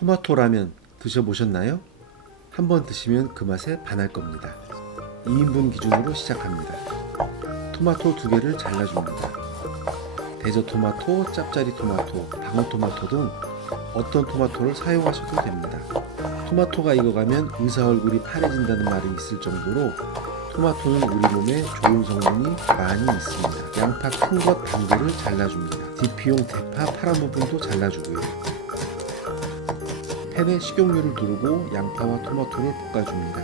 토마토 라면 드셔보셨나요? 한번 드시면 그 맛에 반할 겁니다. 2인분 기준으로 시작합니다. 토마토 2개를 잘라줍니다. 대저토마토, 짭짜리 토마토, 방울토마토 등 어떤 토마토를 사용하셔도 됩니다. 토마토가 익어가면 의사 얼굴이 파래진다는 말이 있을 정도로 토마토는 우리 몸에 좋은 성분이 많이 있습니다. 양파 큰 것 반개를 잘라줍니다. 디피용 대파 파란 부분도 잘라주고요. 팬에 식용유를 두르고 양파와 토마토를 볶아줍니다.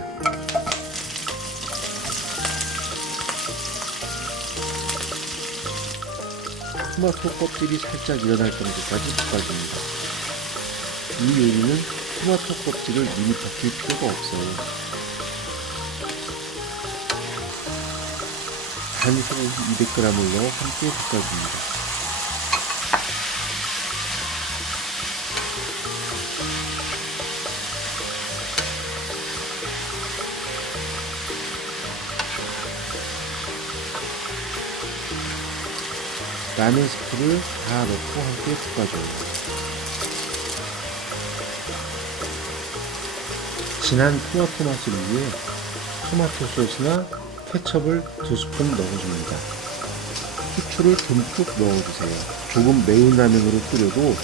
토마토 껍질이 살짝 일어날 정도까지 볶아줍니다. 이 요리는 토마토 껍질을 미리 벗길 필요가 없어요. 간 소고기 200g을 넣어 함께 볶아줍니다. 라면 스프를 다 넣고 함께 볶아줘요. 진한 토마토 맛을 위해 토마토 소스나 케첩을 2스푼 넣어줍니다. 후추를 듬뿍 넣어주세요. 조금 매운 라면으로 끓여도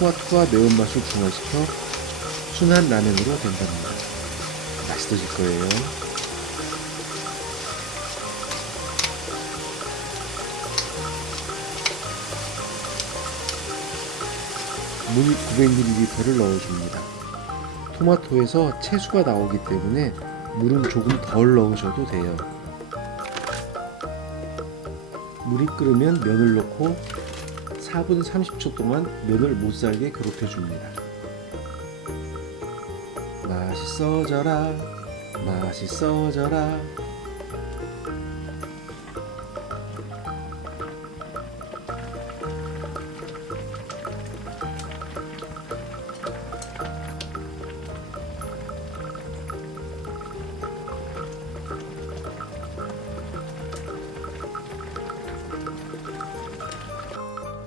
토마토가 매운맛을 중화시켜 순한 라면으로 된답니다. 맛있어질 거예요. 물 900ml를 넣어줍니다. 토마토에서 채수가 나오기 때문에 물은 조금 덜 넣으셔도 돼요. 물이 끓으면 면을 넣고 4분 30초 동안 면을 못살게 괴롭혀줍니다. 맛있어져라, 맛있어져라.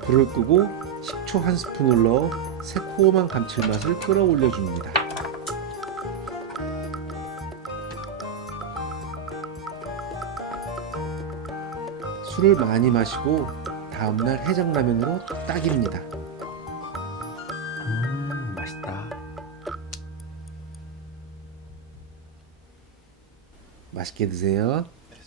불을 끄고 식초 1스푼을 넣어 새콤한 감칠맛을 끌어올려 줍니다. 술을 많이 마시고 다음날 해장라면으로 딱입니다. 맛있다. 맛있게 드세요.